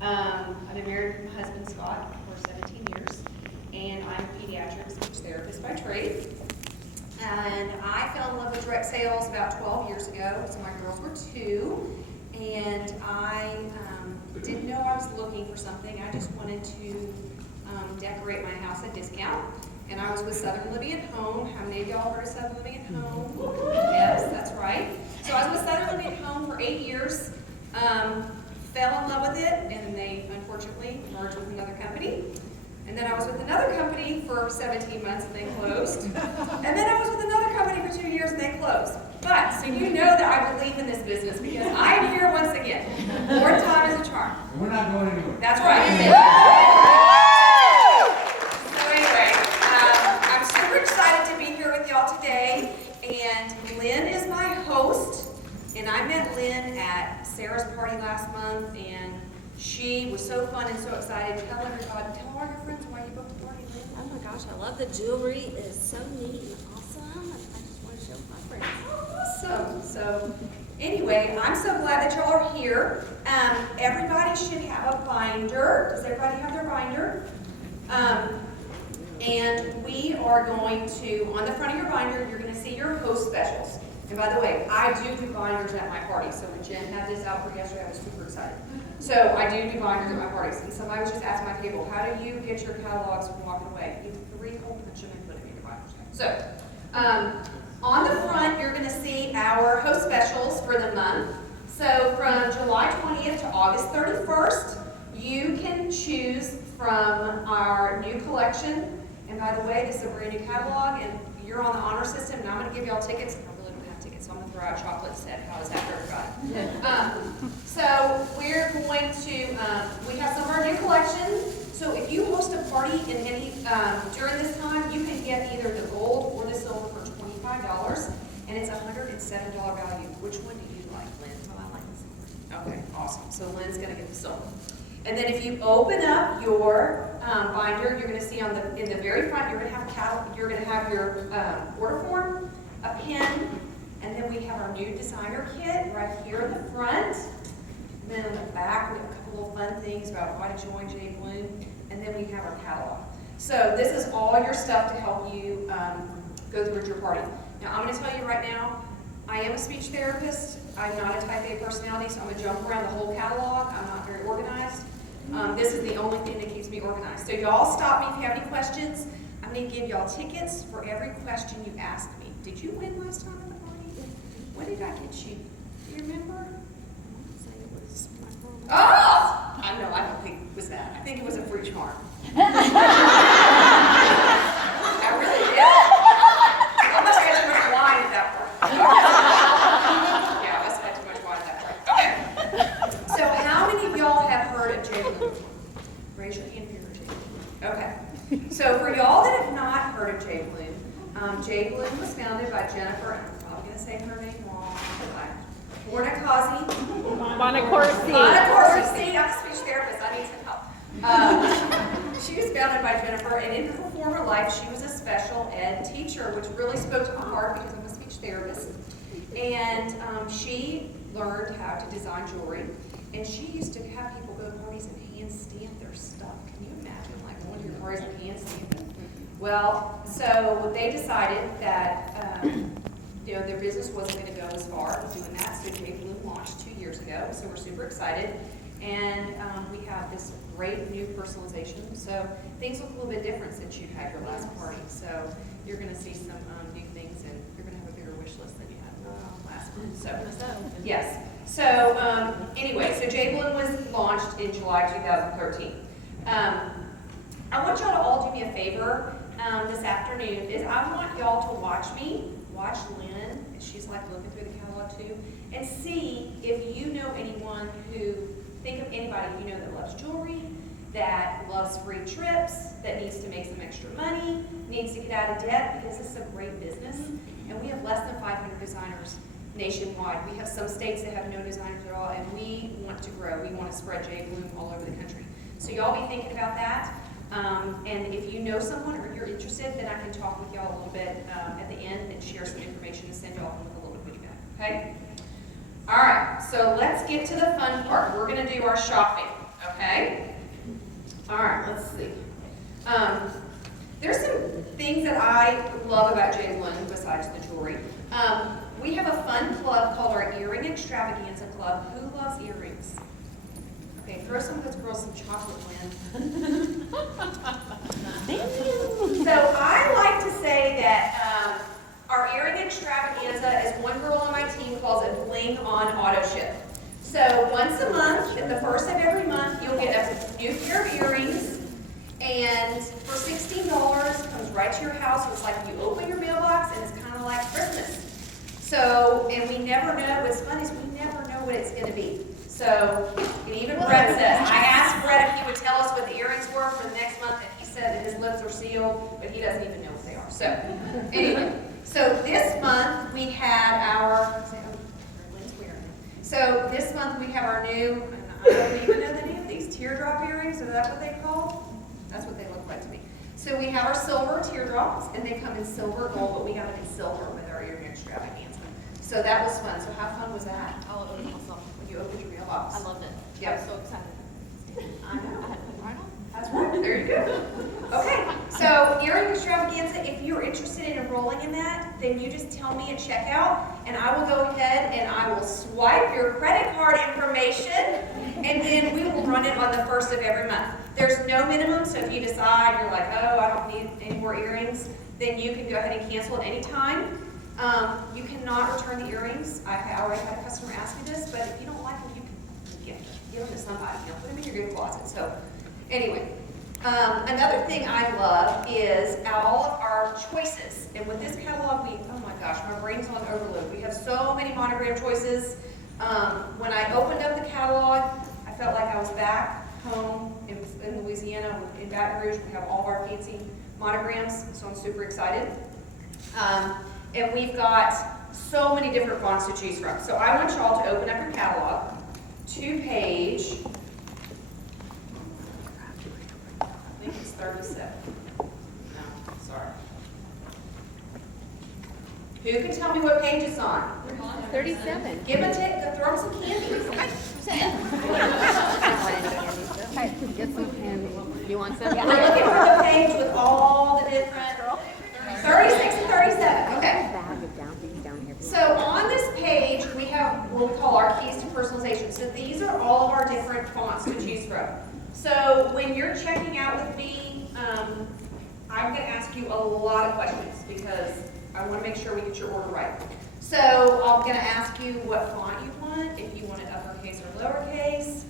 I've been married to my husband, Scott, for 17 years, and I'm a pediatric speech therapist by trade. And I fell in love with direct sales about 12 years ago, so my girls were 2, and I didn't know I was looking for something. I just wanted to decorate my house at discount, and I was with Southern Living at Home. How many of y'all heard of Southern Living at Home? Yes, that's right. So I was with Southern Living at Home for 8 years, fell in love with it, and they unfortunately merged with another company. And then I was with another company for 17 months and they closed. And then I was with another company for 2 years and they closed. But, so you know that I believe in this business because I am here once again. More time is a charm. We're not going anywhere. That's right. So anyway, I'm super excited to be here with y'all today. And Lynn is my host. And I met Lynn at Sarah's party last month, and she was so fun and so excited. Tell everybody, tell all your friends why you booked the party, Lynn. Oh my gosh, I love the jewelry. It's so neat and awesome. I just want to show my friends. Awesome. So anyway, I'm so glad that y'all are here. Everybody should have a binder. Does everybody have their binder? And we are going to, on the front of your binder, you're going to see your host specials. And by the way, I do binders at my party. So when Jen had this out for yesterday, I was super excited. So I do binders at my parties. And somebody was just asking my table, how do you get your catalogs from walking away? You 3-hole punch them and put them in your binders. So on the front, you're going to see our host specials for the month. So from July 20th to August 31st, you can choose from our new collection. And by the way, this is a brand new catalog, and you're on the honor system, and I'm going to give y'all tickets. I really don't have tickets, so I'm going to throw out chocolate instead. How is that for everybody? So we're going to, we have some of our new collection. So if you host a party in any during this time, you can get either the gold or the silver for $25, and it's a $107 value. Which one do you like, Lynn? Oh, I like the silver. Okay, awesome. So Lynn's going to get the silver. And then if you open up your binder, you're going to see on the in the very front, you're going to have your order form, a pen, and then we have our new designer kit right here in the front. And then on the back, we have a couple of fun things about why to join jBloom, and then we have our catalog. So this is all your stuff to help you go through your party. Now I'm going to tell you right now, I am a speech therapist. I'm not a type A personality, so I'm going to jump around the whole catalog. I'm not very organized. This is the only thing that keeps me organized. So y'all stop me if you have any questions. I'm going to give y'all tickets for every question you ask me. Did you win last time at the party? What did I get you? Do you remember? So it was my phone. Oh! I know, I don't think it was that. I think it was a free charm. I really did. I must have had too much wine at that part. Yeah, I must have had too much wine at that part. Okay. So how many of y'all have heard of jBloom? Raise your hand if you've heard of jBloom. Okay. So for y'all that have not heard of jBloom, jBloom was founded by Jennifer, and I'm probably going to say her name wrong, Bonacorsi. See, I'm a speech therapist. I need some help. She was founded by Jennifer, and in her former life, she was a special ed teacher, which really spoke to my heart because I'm a speech therapist. And she learned how to design jewelry, and she used to have people go to parties and hand stamp their stuff. Can you imagine, like, going to your parties and hand stamping? Well, so they decided that their business wasn't going to go as far as doing that, so jBloom launched 2 years ago, so we're super excited. And we have this great new personalization, so things look a little bit different since you had your last party. So you're going to see some new things, and you're going to have a bigger wish list than you had last month. So yes. So anyway, so jBloom was launched in July 2013. I want y'all to all do me a favor this afternoon. Is I want y'all to watch Lynn, and she's like looking through the catalog too, and see if you know anyone who, think of anybody you know that loves jewelry, that loves free trips, that needs to make some extra money, needs to get out of debt, because this is a great business, and we have less than 500 designers nationwide. We have some states that have no designers at all, and we want to grow. We want to spread jBloom all over the country. So y'all be thinking about that. And if you know someone or you're interested, then I can talk with y'all a little bit at the end and share some information and send y'all a little goodie bag. Okay? All right, so let's get to the fun part. We're going to do our shopping. Okay. All right, let's see. There's some things that I love about jBloom besides the jewelry. We have a fun club called our Earring Extravaganza Club. Who loves earrings? Okay, throw some of those girls some chocolate, Lynn. So I like to say that our Earring Extravaganza, as one girl on my team calls it, bling on auto ship. So once a month, at the first of every month, you'll get a new pair of earrings, and for $16, comes right to your house. It's like you open your mailbox, and it's kind of like Christmas. So, and we never know, what's fun is we never know what it's going to be. So, and even Brett says, I asked Brett if he would tell us what the earrings were for the next month, and he said that his lips are sealed, but he doesn't even know what they are. So, anyway, so this month we had our, so this month we have our new, I don't even know the name of these, teardrop earrings, is that what they call? That's what they look like to me. So we have our silver teardrops, and they come in silver gold, but we got them in silver with our earring extravaganza. So that was fun. So how fun was that? I'll open it myself. When you opened your mailbox? I loved it. Yep. I was so excited. I know. I had to put it right on. That's right. There you go. Okay. So earring extravaganza, if you're interested in enrolling in that, then you just tell me at checkout, and I will go ahead and I will swipe your credit card information, and then we will run it on the first of every month. There's no minimum, so if you decide you're like, oh, I don't need any more earrings, then you can go ahead and cancel at any time. You cannot return the earrings. I already had a customer ask me this, but if you don't like them, you can give them to somebody. You know, put them in your gift closet. So, anyway, another thing I love is all of our choices. And with this catalog, oh my gosh, my brain's on overload. We have so many monogram choices. When I opened up the catalog, I felt like I was back home in Louisiana, in Baton Rouge. We have all of our fancy monograms, so I'm super excited. And we've got so many different fonts to choose from. So I want y'all to open up your catalog to page, I think it's 37. No, sorry. Who can tell me what page it's on? 37. Give it to, throw some candy. Get some candy. You want some? We're looking for the page with all the different, 36 and 37, okay. So on this page, we have what we call our keys to personalization. So these are all of our different fonts to choose from. So when you're checking out with me, I'm going to ask you a lot of questions because I want to make sure we get your order right. So I'm going to ask you what font you want, if you want it uppercase or lowercase,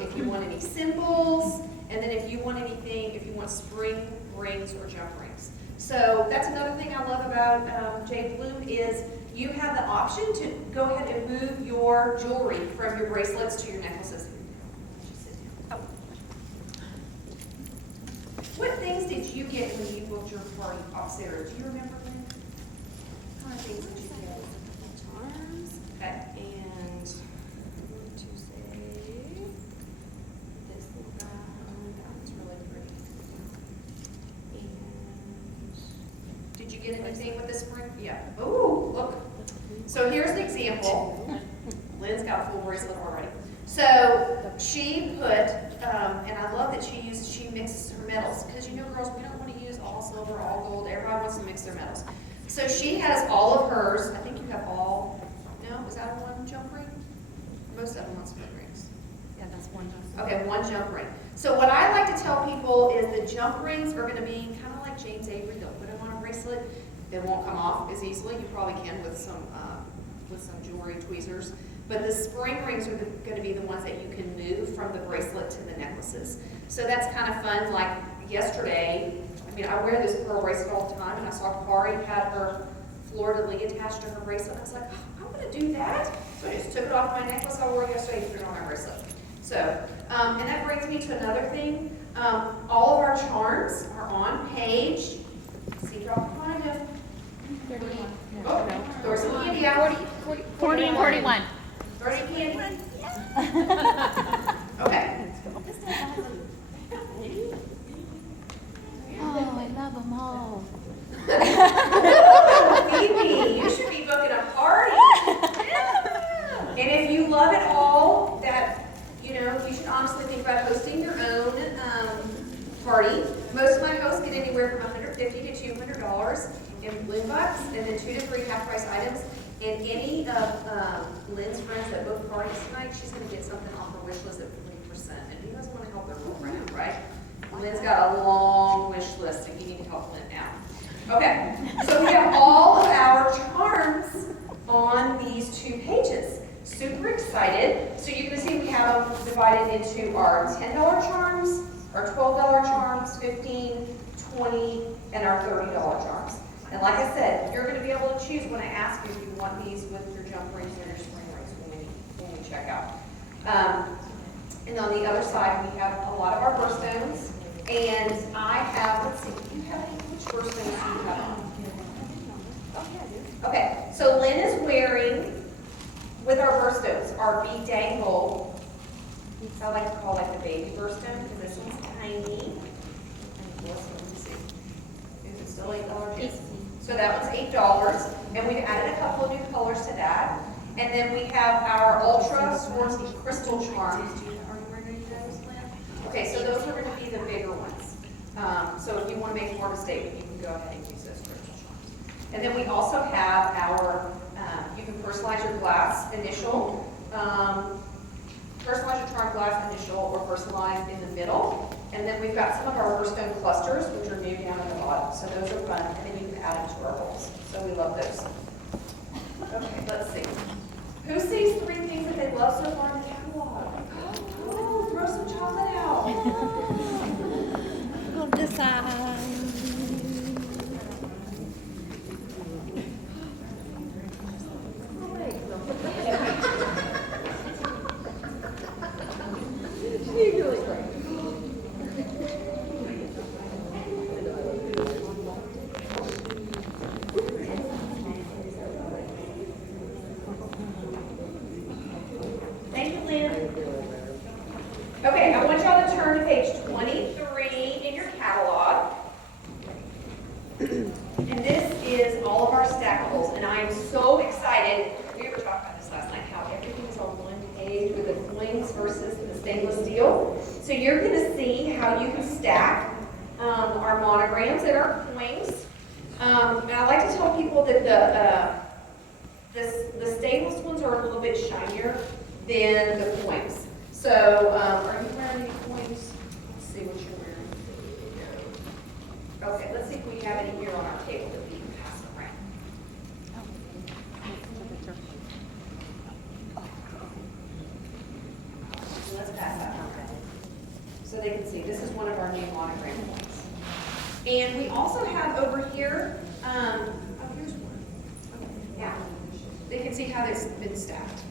if you want any symbols, and then if you want anything, if you want spring rings or jump rings. So that's another thing I love about jBloom is you have the option to go ahead and move your jewelry from your bracelets to your necklaces. What things did you get when you booked your party, Sarah? Do you remember, Lynn? What kind of things did you get? Charms. Okay. And to say this little guy, that one's really pretty. And Did you get anything with the spring? Yeah. Oh, look. So here's an example. Lynn's got a full bracelet already. So she put, and I love that she mixes her metals because you know, girls, we don't want to use all silver, all gold. Everybody wants to mix their metals. So she has all of hers. I think you have all. No, was that one jump ring? Most of them want spring rings. yeah, that's one jump. Okay, one jump ring. So what I like to tell people is the jump rings are going to be kind of like James Avery. They'll put them on a bracelet. They won't come off as easily. You probably can with some jewelry tweezers. But the spring rings are going to be the ones that you can move from the bracelet to the necklaces. So that's kind of fun. Like yesterday, I mean, I wear this pearl bracelet all the time, and I saw Kari had her fleur-de-lis attached to her bracelet. I was like, oh, I'm going to do that. So I just took it off my necklace I wore yesterday and put it on my bracelet. So, and that brings me to another thing. All of our charms are on page. See, drop behind you. 30. Oh, there's some candy out. 40 and 41. 30 candy. Okay. Oh, I love them all. Phoebe, you should be booking a party. And if you love it all, that, you know, you should should honestly think about hosting your own party. Most of my hosts get anywhere from $150 to $200 in Bloom bucks, and then 2 to 3 half-price items. And any of Lynn's friends that book parties tonight, she's going to get something off her wish list at 3%. And who doesn't want to help their girlfriend, right? Lynn's got a long wish list, and you need to help Lynn now. Okay, so we have all of our charms on these 2 pages. Super excited. So you can see we have them divided into our $10 charms, our $12 charms, $15, $20, and our $30 charms. And like I said, you're going to be able to choose when I ask you if you want these with your jump rings or your spring rings when we check out. And on the other side, we have a lot of our birthstones. And I have, let's see, do you have any, which birthstones do you have on? Okay, so Lynn is wearing, with our birthstones, our bead dangle. I like to call like the baby birthstone because this one's tiny. And let's see. Is it still $8? Yes. So that one's $8, and we've added a couple of new colors to that. And then we have our Ultra Swarovski crystal charms. Are you wearing those, Lynn? Okay, so those are going to be the bigger ones. So if you want to make more of a statement, you can go ahead and use those crystal charms. And then we also have our, you can personalize your glass initial, personalize your charm glass initial, or personalize in the middle. And then we've got some of our birthstone clusters, which are new down at the bottom. So those are fun, and then you can add them to our bowls. So we love those. Okay, let's see. Who sees 3 things that they love so far in the catalog? Oh, throw some chocolate out. We'll decide. Okay, I want y'all to turn to page 23 in your catalog. And this is all of our stackables, and I am so excited. We were talking about this last night, how everything is on one page with the coins versus the stainless steel. So you're going to see how you can stack our monograms and our coins. And I like to tell people that the stainless ones are a little bit shinier than the coins. So, are you wearing any coins? Let's see what you're wearing. Okay, let's see if we have any here on our table that we can pass around. So let's pass that around. So they can see, this is one of our new monogram coins. And we also have over here, oh, here's one. Okay, yeah. They can see how it's been stacked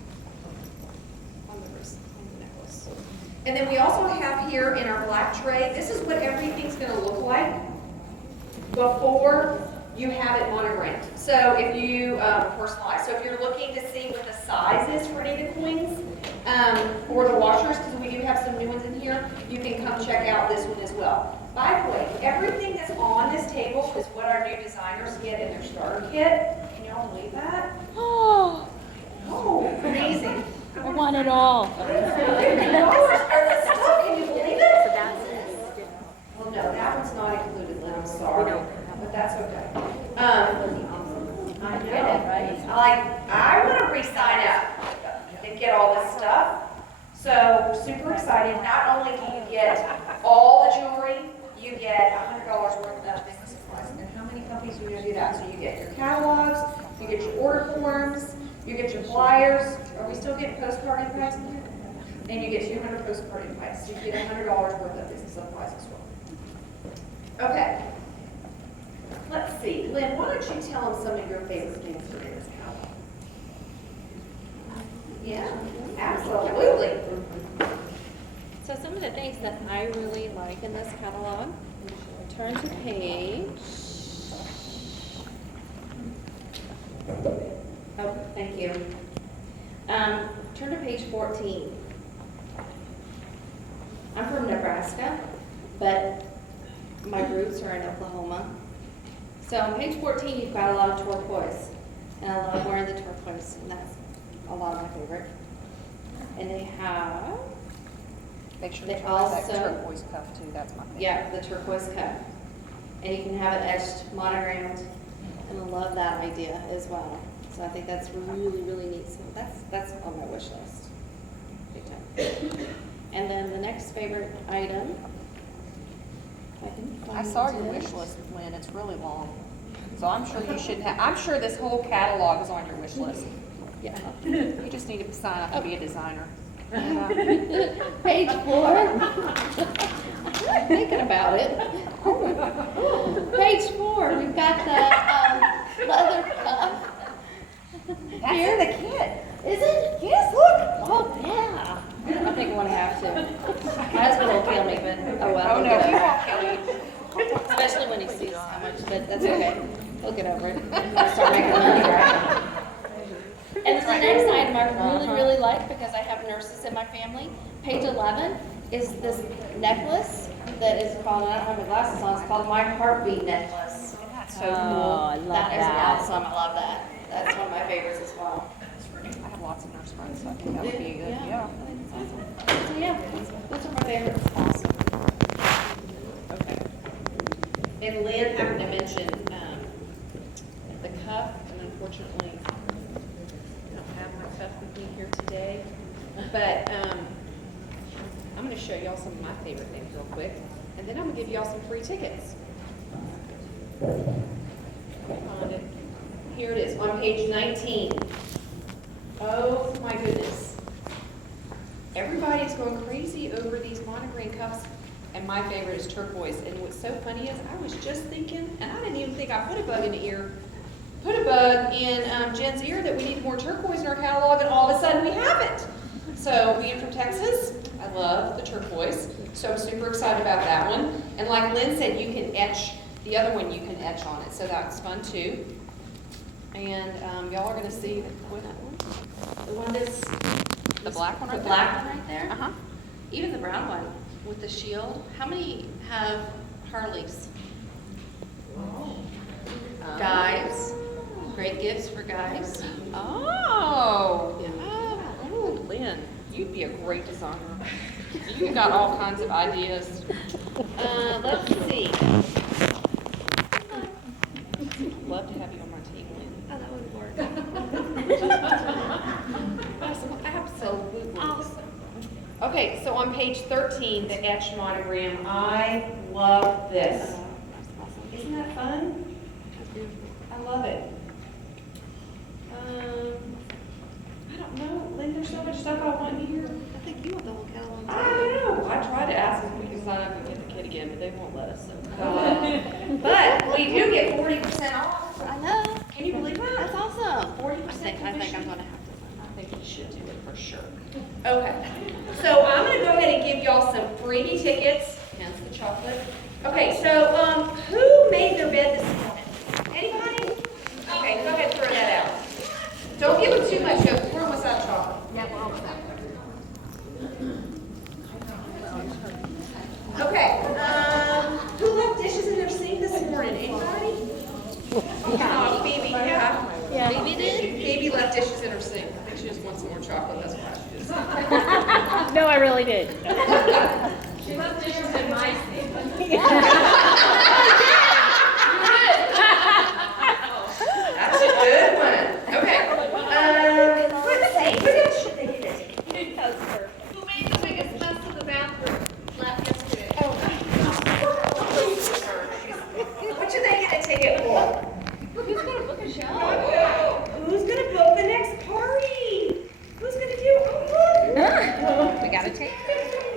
on the wrist. And then we also have here in our black tray, this is what everything's going to look like before you have it monogrammed. So if you personalize, so if you're looking to see what the size is for any of the coins or the washers, because we do have some new ones in here, you can come check out this one as well. By the way, everything that's on this table is what our new designers get in their starter kit. Can y'all believe that? Oh, Amazing. I want it all. $50 for the stuff, can you believe it? Well, no, that one's not included, Lynn, I'm sorry, but that's okay. I know, right? I want to re-sign up and get all this stuff. So, super excited. Not only do you get all the jewelry, you get $100 worth of business supplies. And how many companies are going to do that? So you get your catalogs, you get your order forms, you get your flyers. Are we still getting postcard invites in here? And you get 200 postcard invites. So you get $100 worth of business supplies as well. Okay. Let's see. Lynn, why don't you tell them some of your favorite things for this catalog? Yeah, absolutely. So some of the things that I really like in this catalog, turn to page. Oh, thank you. Turn to page 14. I'm from Nebraska, but my roots are in Oklahoma. So on page 14, you've got a lot of turquoise, and I love wearing the turquoise, and that's a lot of my favorite. And they have Make sure They you try that also- turquoise cuff too, that's my favorite. Yeah, the turquoise cup. And you can have it etched, monogrammed, and I love that idea as well. So I think that's really, really neat. So that's on my wish list. Big time. And then the next favorite item, if I can find I saw your it. wish list, Lynn, it's really long. So I'm sure you shouldn't have, I'm sure this whole catalog is on your wish list. Yeah. You just need to sign up and be a designer. Page 4. I'm thinking about it. Page 4, we've got the leather cup. That's Here. in the kit. Is it? Yes, look. Oh, yeah. I think I'm gonna have to. My husband will kill me, but oh well. Oh, he'll no, get he over won't kill you. it. Especially when he sees how much, but that's okay. He'll get over it. I'll start making money, right? And then the next item I really like because I have nurses in my family. Page 11 is this necklace that is called, I don't have my glasses on, it's called My Heartbeat Necklace. That's so Oh, I cool. love That is that. awesome, I love that. That's one of my favorites as well. I have lots of nurse friends, so I think that would be a good, yeah. I think it's awesome. So yeah, those are my favorites. Awesome. Okay. And Lynn happened to mention, the cup, and unfortunately, I don't have my cup with me here today. But, I'm gonna show y'all some of my favorite things real quick, and then I'm gonna give y'all some free tickets. Found it. Here it is, on page 19. Oh, my goodness. Everybody's going crazy over these monogram cups, and my favorite is turquoise. And what's so funny is I was just thinking, and I didn't even think I put a bug in Jen's ear that we need more turquoise in our catalog, and all of a sudden we have it. So being from Texas, I love the turquoise, so I'm super excited about that one. And like Lynn said, you can etch, the other one you can etch on it, so that's fun too. And y'all are gonna see the one that's The black one The right there? black one right there? Uh-huh. Even the brown one with the shield. How many have Harleys? Guys. Great gifts for guys. Oh. Oh, Lynn, you'd be a great designer. You got all kinds of ideas. Let's see. Love to have you on my team, Lynn. Oh, that would work. Absolutely. Okay, so on page 13, the etched monogram, I love this. Isn't that fun? I love it. I don't know, Lynn, there's so much stuff I want here. I think you want the whole catalog. I don't know. I tried to ask them if we could sign up and get the kid again, but they won't let us. So. But we do get 40% off. I know. Can you believe that? That's awesome. 40% I think I'm commission. gonna have to sign I think we should do it for sure. Okay, so I'm gonna go ahead and give y'all some freebie tickets, hence the chocolate. Okay, so who made their bed this morning? Anybody? Okay, go ahead and throw that out. Don't give them too much, throw them without chocolate. Yeah, we're all set. Okay, who left dishes in their sink this morning? Anybody? Oh, Phoebe, yeah. Baby did? Phoebe left dishes in her sink. I think she just wants some more chocolate, that's why she just. No, I really did. She left dishes in my sink. That's a good one. Okay. Let's see, what else should they get it? Who made the biggest mess in the bathroom? Left yesterday. What should they get a ticket for? Who's gonna book a show? Who's gonna book the next party? Who's gonna do? Oh, We got a ticket.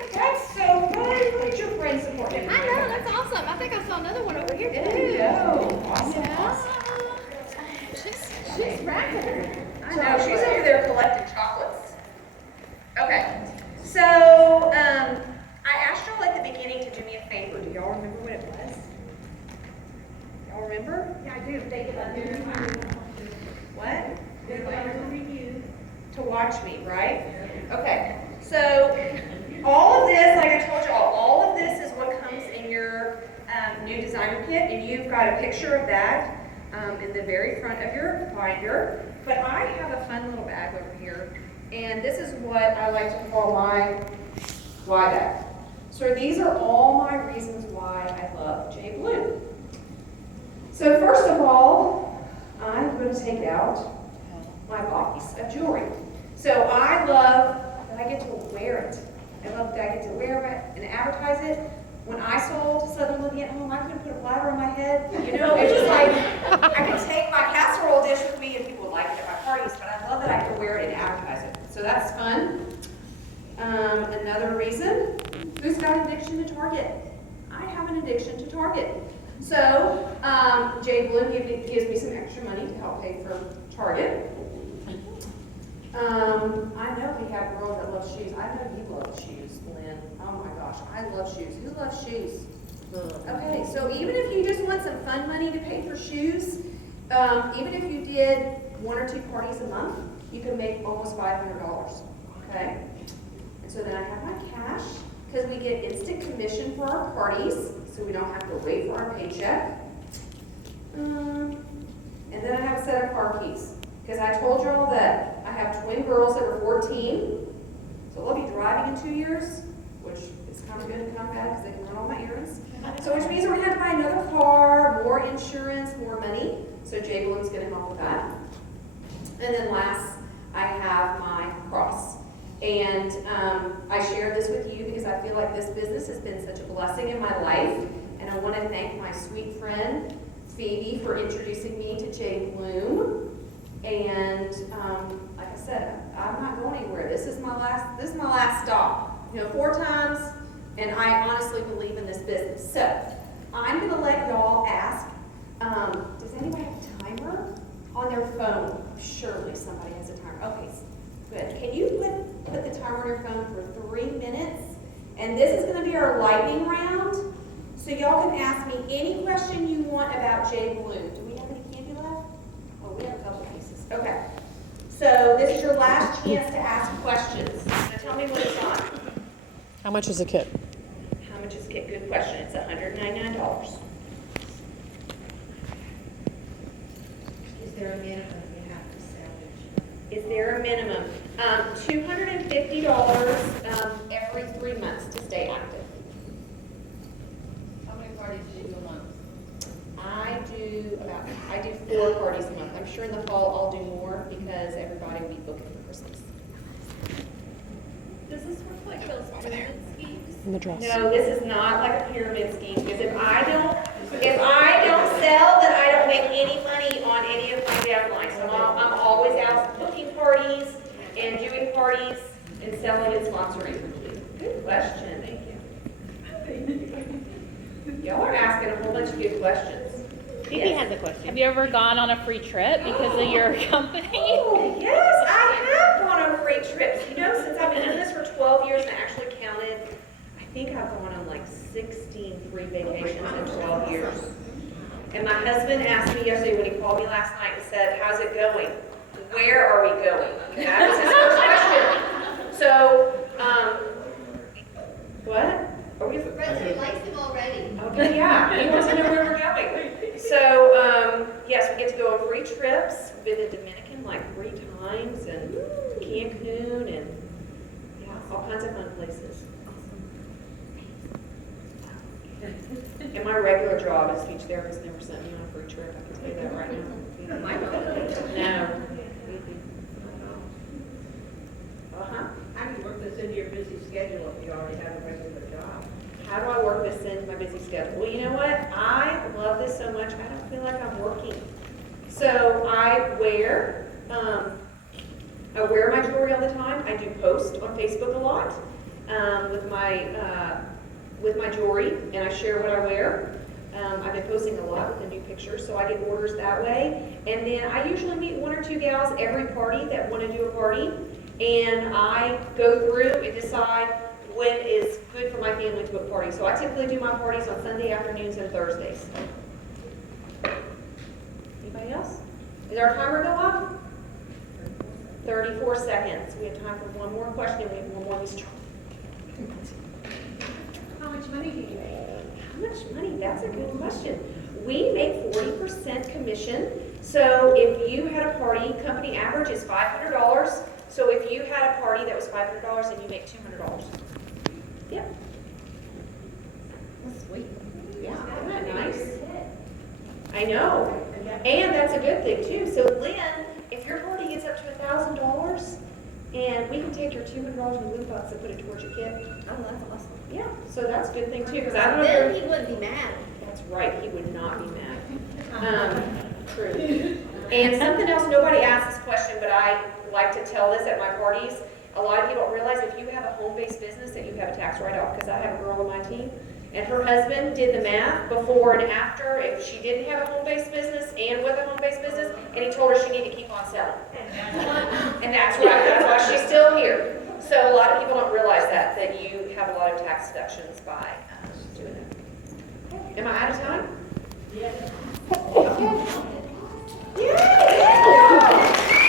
look. That's so fun. Look at your friends supporting. I know, that's awesome. I think I saw another one over here There too. you go. Awesome. She's racking. I know, she's over there collecting chocolates. Okay, so, I asked y'all at the beginning to do me a favor. Do y'all remember what it was? Y'all remember? Yeah, I do. What? Review. To watch me, right? Okay, so all of this, like I told y'all, all of this is what comes in your new designer kit, and you've got a picture of that in the very front of your binder. But I have a fun little bag over here, and this is what I like to call my fly bag. So these are all my reasons why I love jBloom. So first of all, I'm going to take out my box of jewelry. So I love that I get to wear it. I love that I get to wear it and advertise it. When I sold Southern Living at Home, I couldn't put a bladder on my head. You know, it's just like, I could take my casserole dish with me and people would like it at my parties, but I love that I can wear it and advertise it. So that's fun. Another reason, who's got an addiction to Target? I have an addiction to Target. So, jBloom gives me some extra money to help pay for Target. I know we have girls that love shoes. I know you love shoes, Lynn. Oh my gosh, I love shoes. Who loves shoes? Okay, so even if you just want some fun money to pay for shoes, even if you did 1 or 2 parties a month, you can make almost $500, okay? And so then I have my cash, because we get instant commission for our parties, so we don't have to wait for our paycheck. And then I have a set of car keys, because I told you all that I have twin girls that were 14, so they'll be driving in 2 years, which is kind of good and kind of bad, because they can run all my errands. So which means we're going to have to buy another car, more insurance, more money, so jBloom's going to help with that. And then last, I have my cross. And I share this with you because I feel like this business has been such a blessing in my life. And I want to thank my sweet friend, Phoebe, for introducing me to jBloom. And like I said, I'm not going anywhere. This is my last stop. You know, 4 times, and I honestly believe in this business. So I'm going to let y'all ask, does anybody have a timer on their phone? Surely somebody has a timer. Okay, good. Can you put the timer on your phone for 3 minutes? And this is going to be our lightning round. So y'all can ask me any question you want about jBloom. Do we have any candy left? Oh, we have a couple pieces. Okay. So this is your last chance to ask questions. Now tell me what it's on. How much is a kit? How much is a kit? Good question. It's $199. Is there a minimum you have to salvage? Is there a minimum? $250 every 3 months to stay active. How many parties do you do a month? I do 4 parties a month. I'm sure in the fall I'll do more because everybody will be booking for Christmas. Does this work like those pyramid schemes? In the dress. No, this is not like a pyramid scheme because if I don't sell, then I don't make any money on any of my downlines. So I'm always out booking parties and doing parties and selling and sponsoring. Good question. Thank you. Y'all are asking a whole bunch of good questions. Phoebe has a question. Have you ever gone on a free trip because of your company? Oh, yes, I have gone on free trips. You know, since I've been doing this for 12 years and I actually counted, I think I've gone on like 16 free vacations in 12 years. And my husband asked me yesterday when he called me last night and said, how's it going? Where are we going? That was his first question. So, what? Are we? President likes him already. Okay, yeah, he wants to know where we're going. So, yes, we get to go on free trips. We've been to Dominican like 3 times, and Cancun, and yeah, all kinds of fun places. And my regular job as speech therapist never sent me on a free trip. I can tell you that right now. No. How do you work this into your busy schedule if you already have a regular job? How do I work this into my busy schedule? Well, you know what? I love this so much, I don't feel like I'm working. So I wear my jewelry all the time. I do post on Facebook a lot with my jewelry, and I share what I wear. I've been posting a lot with the new pictures, so I get orders that way. And then I usually meet 1 or 2 gals every party that want to do a party, and I go through and decide when is good for my family to book parties. So I typically do my parties on Sunday afternoons and Thursdays. Anybody else? Did our timer go off? 34 seconds. We have time for one more question. We have one more Miss Charlie. How much money do you make? How much money? That's a good question. We make 40% commission. So if you had a party, company average is $500. So if you had a party that was $500, then you make $200. Yep. Sweet. Yeah, isn't that nice? I know, and that's a good thing too. So Lynn, if your party gets up to $1,000, and we can take your $200 in the loot box and put it towards your kid. Oh, that's awesome. Yeah, so that's a good thing too, because I don't know if Then you're- he wouldn't be mad. That's right, he would not be mad. True. And something else, nobody asked this question, but I like to tell this at my parties. A lot of people don't realize if you have a home-based business that you have a tax write-off, because I have a girl on my team, and her husband did the math before and after, if she didn't have a home-based business and with a home-based business, and he told her she needed to keep on selling. And that's right, that's why she's still here. So a lot of people don't realize that you have a lot of tax deductions by doing it. Am I out of time? Yeah. Yay!